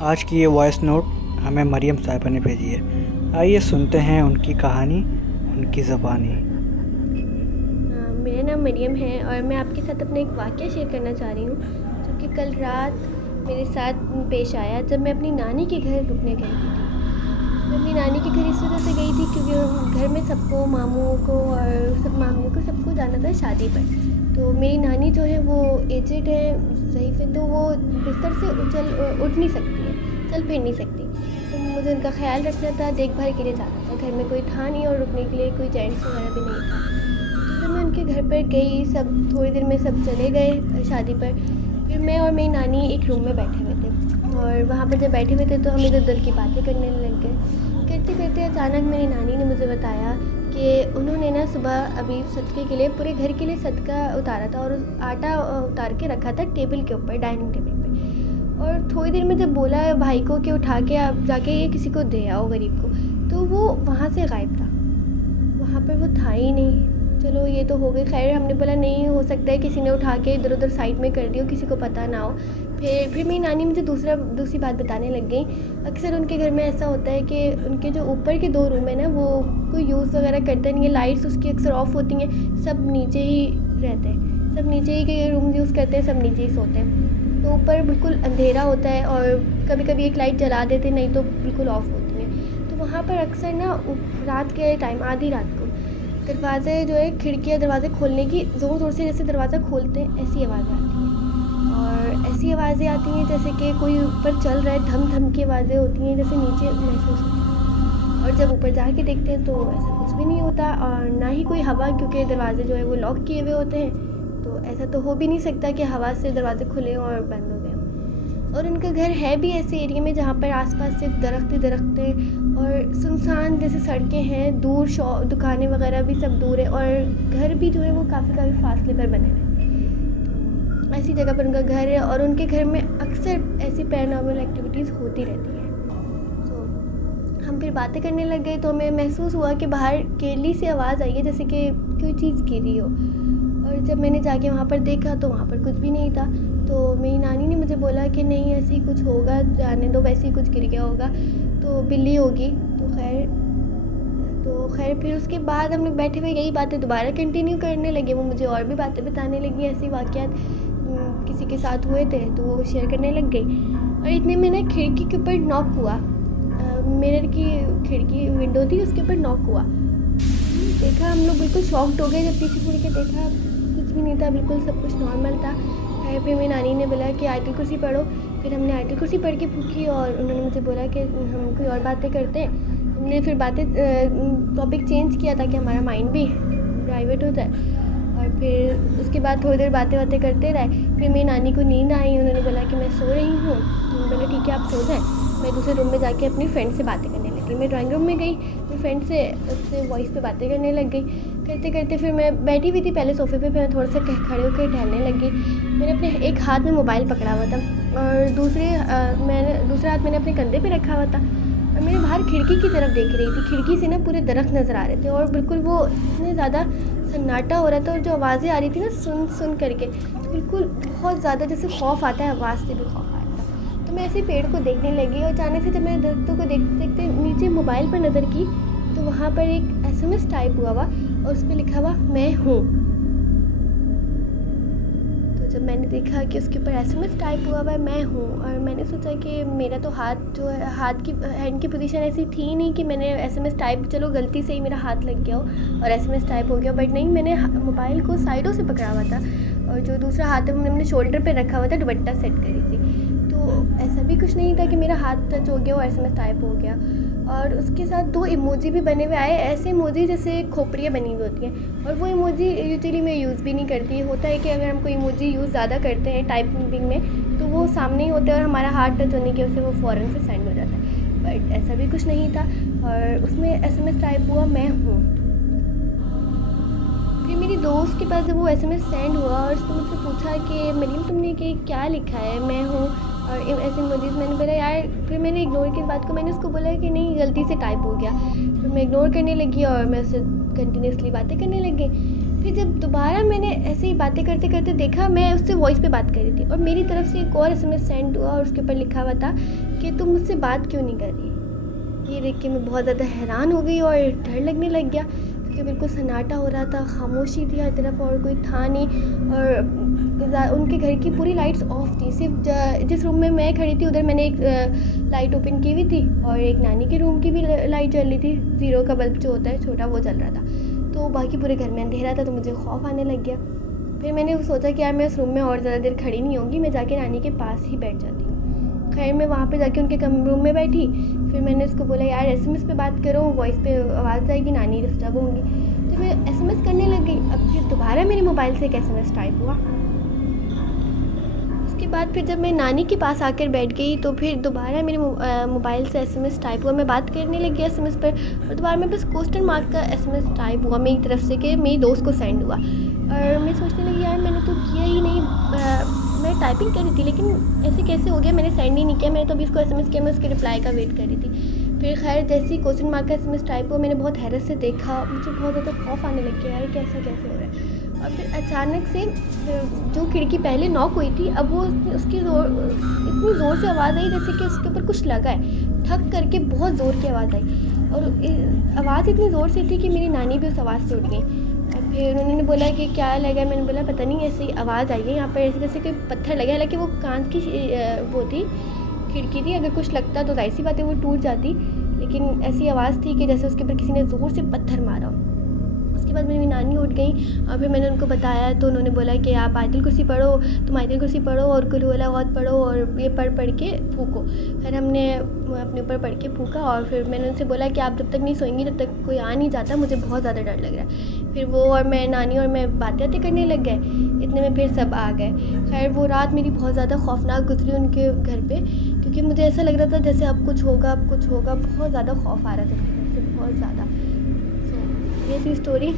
आज की ये वॉइस नोट हमें मरियम साहिबा ने भेजी है। आइए सुनते हैं उनकी कहानी, उनकी ज़बानी। मेरा नाम मरियम है और मैं आपके साथ अपना एक वाक़या शेयर करना चाह रही हूँ, जो कि कल रात मेरे साथ पेश आया जब मैं अपनी नानी के घर रुकने गई हुई थी। मैं अपनी नानी के घर इस वजह से गई थी क्योंकि घर में सबको, मामूओं को और सब मामियों को, सबको जाना था शादी पर। तो मेरी नानी जो है वो एजेड है, ज़ईफ़ है, तो वो बिस्तर से उठ नहीं सकती हैं, चल फिर नहीं सकती। तो मुझे उनका ख़्याल रखना था, देखभाल के लिए जाना था। घर में कोई था नहीं और रुकने के लिए कोई जेंट्स वग़ैरह भी नहीं था। तो जब मैं उनके घर पर गई, सब थोड़ी देर में सब चले गए शादी पर। फिर मैं और मेरी नानी एक रूम में बैठे हुए थे और वहाँ पर जब बैठे हुए थे तो हम इधर-उधर की बातें करने लग गए। करते-करते अचानक मेरी नानी ने मुझे बताया कि उन्होंने ना सुबह अभी सदके के लिए, पूरे घर के लिए सदका उतारा था और उस आटा उतार के रखा था टेबल के ऊपर, डाइनिंग टेबल पे। और थोड़ी देर में जब बोला भाई को कि उठा के आप जाके ये किसी को दे आओ गरीब को, तो वो वहाँ से गायब था। वहाँ पर वो था ही नहीं। चलो ये तो हो गई, ख़ैर हमने बोला नहीं हो सकता है किसी ने उठा के इधर-उधर साइड में कर दिया हो, किसी को पता ना हो। फिर मेरी नानी मुझे दूसरी बात बताने लग गई। अक्सर उनके घर में ऐसा होता है कि उनके जो ऊपर के 2 रूम है ना, वो कोई यूज़ वग़ैरह करता नहीं है, लाइट्स उसकी अक्सर ऑफ़ होती हैं, सब नीचे ही रहते हैं। सब नीचे ही के रूम यूज़ करते हैं, सब नीचे ही सोते हैं। तो ऊपर बिल्कुल अंधेरा होता है और कभी-कभी एक लाइट जला देते हैं, नहीं तो बिल्कुल ऑफ़ होती है। तो वहाँ पर अक्सर ना रात के टाइम, आधी रात को, दरवाज़े जो है, खिड़कियाँ दरवाज़े खोलने की ज़ोर-ज़ोर से जैसे दरवाज़ा खोलते हैं, ऐसी आवाज़ें आती हैं। और ऐसी आवाज़ें आती हैं जैसे कि कोई ऊपर चल रहा है, धम-धम की आवाज़ें होती हैं, जैसे नीचे महसूस होती हैं। और जब ऊपर जाके देखते हैं तो ऐसा कुछ भी नहीं होता और ना ही कोई हवा, क्योंकि दरवाज़े जो है वो लॉक किए हुए होते हैं। तो ऐसा तो हो भी नहीं सकता कि हवा से दरवाज़े खुले हों और बंद हो गए हों। और उनका घर है भी ऐसे एरिया में जहाँ पर आस-पास सिर्फ़ दरख्त ही दरख्त हैं और सुनसान जैसे सड़कें हैं, दूर दुकानें वग़ैरह भी सब दूर है और घर भी जो है वो काफ़ी फ़ासले पर बने हुए हैं। तो ऐसी जगह पर उनका घर है और उनके घर में अक्सर ऐसी पैरानॉर्मल एक्टिविटीज़ होती रहती हैं। तो हम फिर बातें करने लग गए तो हमें महसूस हुआ कि बाहर केरली से आवाज़ आई है, जैसे कि कोई चीज़ गिरी हो। और जब मैंने जाके वहाँ पर देखा तो वहाँ पर कुछ भी नहीं था। तो मेरी नानी ने मुझे बोला कि नहीं, ऐसे ही कुछ होगा, जाने दो, वैसे ही कुछ गिर गया होगा, तो बिल्ली होगी। तो खैर फिर उसके बाद हम लोग बैठे हुए यही बातें दोबारा कंटिन्यू करने लगे। वो मुझे और भी बातें बताने लगी, ऐसे वाक़यात किसी के साथ हुए थे तो वो शेयर करने लग गई। और इतने में ना खिड़की के ऊपर नॉक हुआ। मिरर की खिड़की, विंडो थी, उसके ऊपर नॉक हुआ। देखा, हम लोग बिल्कुल शॉक्ड हो गए जब पीछे मुड़ के देखा, कुछ भी नहीं था, बिल्कुल सब कुछ नॉर्मल था। खैर फिर मेरी नानी ने बोला कि आयतुल कुर्सी पढ़ो। फिर हमने आयतुल कुर्सी पढ़ के फूँकी और उन्होंने मुझे बोला कि हम कोई और बातें करते हैं। हमने फिर टॉपिक चेंज किया ताकि हमारा माइंड भी डाइवर्ट हो जाए। और फिर उसके बाद थोड़ी देर बातें-वातें करते रहे। फिर मेरी नानी को नींद आई, उन्होंने बोला कि मैं सो रही हूँ। तो मैंने बोला ठीक है, आप सो जाएँ। मैं दूसरे रूम में जाके अपनी फ्रेंड से बातें करने लगी। मैं ड्राइंग रूम में गई, अपनी फ्रेंड से उससे वॉइस पे बातें करने लग गई। करते-करते फिर मैं बैठी हुई थी पहले सोफ़े पे, फिर मैं थोड़ा-सा खड़े होकर टहलने लगी। मैंने अपने एक हाथ में मोबाइल पकड़ा हुआ था और दूसरा हाथ मैंने अपने कंधे पे रखा हुआ था और मैं बाहर खिड़की की तरफ देख रही थी। खिड़की से ना पूरे दरख्त नज़र आ रहे थे और बिल्कुल वो इतने ज़्यादा सन्नाटा हो रहा था और जो आवाज़ें आ रही थी ना सुन कर के, तो बिल्कुल बहुत ज़्यादा जैसे खौफ़ आता है, आवाज़ से भी खौफ़ आ रहा था। तो मैं ऐसे ही पेड़ को देखने लगी और अचानक से जब मैंने दरख्तों को देखते-देखते नीचे मोबाइल पर नज़र की, तो वहाँ पर एक एसएमएस टाइप हुआ और उस पे लिखा हुआ मैं हूँ। तो जब मैंने देखा कि उसके ऊपर एसएमएस टाइप हुआ है मैं हूँ, और मैंने सोचा कि मेरा तो हाथ जो है, हाथ की हैंड की पोजीशन ऐसी थी ही नहीं कि मैंने एसएमएस टाइप, चलो गलती से ही मेरा हाथ लग गया हो और एसएमएस टाइप हो गया, बट नहीं, मैंने मोबाइल को साइडों से पकड़ा हुआ था और जो दूसरा हाथ है वो मैंने शोल्डर पे रखा हुआ था, दुपट्टा सेट करी थी। तो ऐसा भी कुछ नहीं था कि मेरा हाथ टच हो गया और एसएमएस टाइप हो गया। और उसके साथ 2 इमोजी भी बने हुए आए, ऐसे इमोजी जैसे खोपड़ियाँ बनी हुई होती हैं, और वो इमोजी यूजुअली मैं यूज़ भी नहीं करती। होता है कि अगर हम कोई इमोजी यूज़ ज़्यादा करते हैं टाइपिंग में, तो वो सामने ही होते हैं और हमारा हाथ टच होने की वजह से वो फ़ौरन से सेंड हो जाता है। बट ऐसा भी कुछ नहीं था और उसमें एसएमएस टाइप हुआ मैं हूँ। फिर मेरी दोस्त के पास जब वो एसएमएस सेंड हुआ और उसने मुझसे पूछा कि मरीम, तुमने कि क्या लिखा है, मैं हूँ और ऐसे इमोजीज, मैंने बोला यार, फिर मैंने इग्नोर की इस बात को, मैंने उसको बोला कि नहीं, गलती से टाइप हो गया। फिर मैं इग्नोर करने लगी और मैं उससे कंटिन्यूसली बातें करने लगी। फिर जब दोबारा मैंने ऐसे ही बातें करते-करते देखा, मैं उससे वॉइस पे बात कर रही थी और मेरी तरफ से एक और एसएमएस सेंड हुआ और उसके ऊपर लिखा हुआ था कि तुम मुझसे बात क्यों नहीं कर रही? ये देख के मैं बहुत ज़्यादा हैरान हो गई और डर लगने लग गया, क्योंकि बिल्कुल सन्नाटा हो रहा था, खामोशी थी हर तरफ और कोई था नहीं। और उनके घर की पूरी लाइट्स ऑफ थी। सिर्फ़ ज जिस रूम में मैं खड़ी थी उधर मैंने एक लाइट ओपन की हुई थी और एक नानी के रूम की भी लाइट जल रही थी। ज़ीरो का बल्ब जो होता है छोटा, वो जल रहा था। तो बाकी पूरे घर में अंधेरा था, तो मुझे खौफ़ आने लग गया। फिर मैंने सोचा कि यार मैं उस रूम में और ज़्यादा देर खड़ी नहीं होंगी, मैं जाके नानी के पास ही बैठ जाती हूँ। खैर मैं वहाँ पे जाके उनके रूम में बैठी। फिर मैंने उसको बोला, यार एसएमएस पे बात करो, वॉइस पे आवाज़ आएगी, नानी डिस्टर्ब होंगी। तो मैं एसएमएस करने लग गई। अब फिर दोबारा मेरे मोबाइल से एक एसएमएस टाइप हुआ। उसके बाद फिर जब मैं नानी के पास आकर बैठ गई तो फिर दोबारा मेरे मोबाइल से एसएमएस टाइप हुआ। मैं बात करने लगी एसएमएस पर और दोबारा में बस क्वेश्चन मार्क का एसएमएस टाइप हुआ मेरी तरफ से कि मेरी दोस्त को सेंड हुआ। और मैं सोचने लगी, यार मैंने तो किया ही नहीं। मैं टाइपिंग कर रही थी, लेकिन ऐसे कैसे हो गया? मैंने सेंड ही नहीं किया, मैंने तो अभी इसको एसएमएस किया, मैं उसके रिप्लाई का वेट कर रही थी। फिर खैर जैसे ही क्वेश्चन मार्क का एसएमएस टाइप हुआ, मैंने बहुत हैरत से देखा, मुझे बहुत ज़्यादा खौफ आने लग गया, यार कैसा कैसे हो रहा है? और फिर अचानक से जो खिड़की पहले नॉक हुई थी, अब वो उसकी इतनी ज़ोर से आवाज़ आई जैसे कि उसके ऊपर कुछ लगा है। ठक करके बहुत ज़ोर की आवाज़ आई और आवाज़ इतनी ज़ोर से थी कि मेरी नानी भी उस आवाज़ से उठ गई। और फिर उन्होंने बोला कि क्या लगा है? मैंने बोला पता नहीं, ऐसे ही आवाज़ आई है यहाँ पर, ऐसे जैसे कोई पत्थर लगा है। हालाँकि वो काँच की वो थी, खिड़की थी, अगर कुछ लगता तो ज़ाहिर-सी बात है वो टूट जाती। लेकिन ऐसी आवाज़ थी कि जैसे उसके ऊपर किसी ने ज़ोर से पत्थर मारा हो। उसके बाद मेरी नानी उठ गई और फिर मैंने उनको बताया तो उन्होंने बोला कि आप आयतुल कुर्सी पढ़ो, तुम आयतुल कुर्सी पढ़ो और कुल हुवल्लाहु अहद पढ़ो और ये पढ़ के फूँको। फिर हमने अपने ऊपर पढ़ के फूँका और फिर मैंने उनसे बोला कि आप जब तक नहीं सोएंगी तब तक कोई आ नहीं जाता, मुझे बहुत ज़्यादा डर लग रहा है। फिर वो और मैं, नानी और मैं बातें करने लग गए। इतने में फिर सब आ गए। खैर वो रात मेरी बहुत ज़्यादा खौफनाक गुज़री उनके घर पे, क्योंकि मुझे ऐसा लग रहा था जैसे अब कुछ होगा, अब कुछ होगा। बहुत ज़्यादा खौफ आ रहा था मेरे घर से, बहुत ज़्यादा। सो ये थी स्टोरी।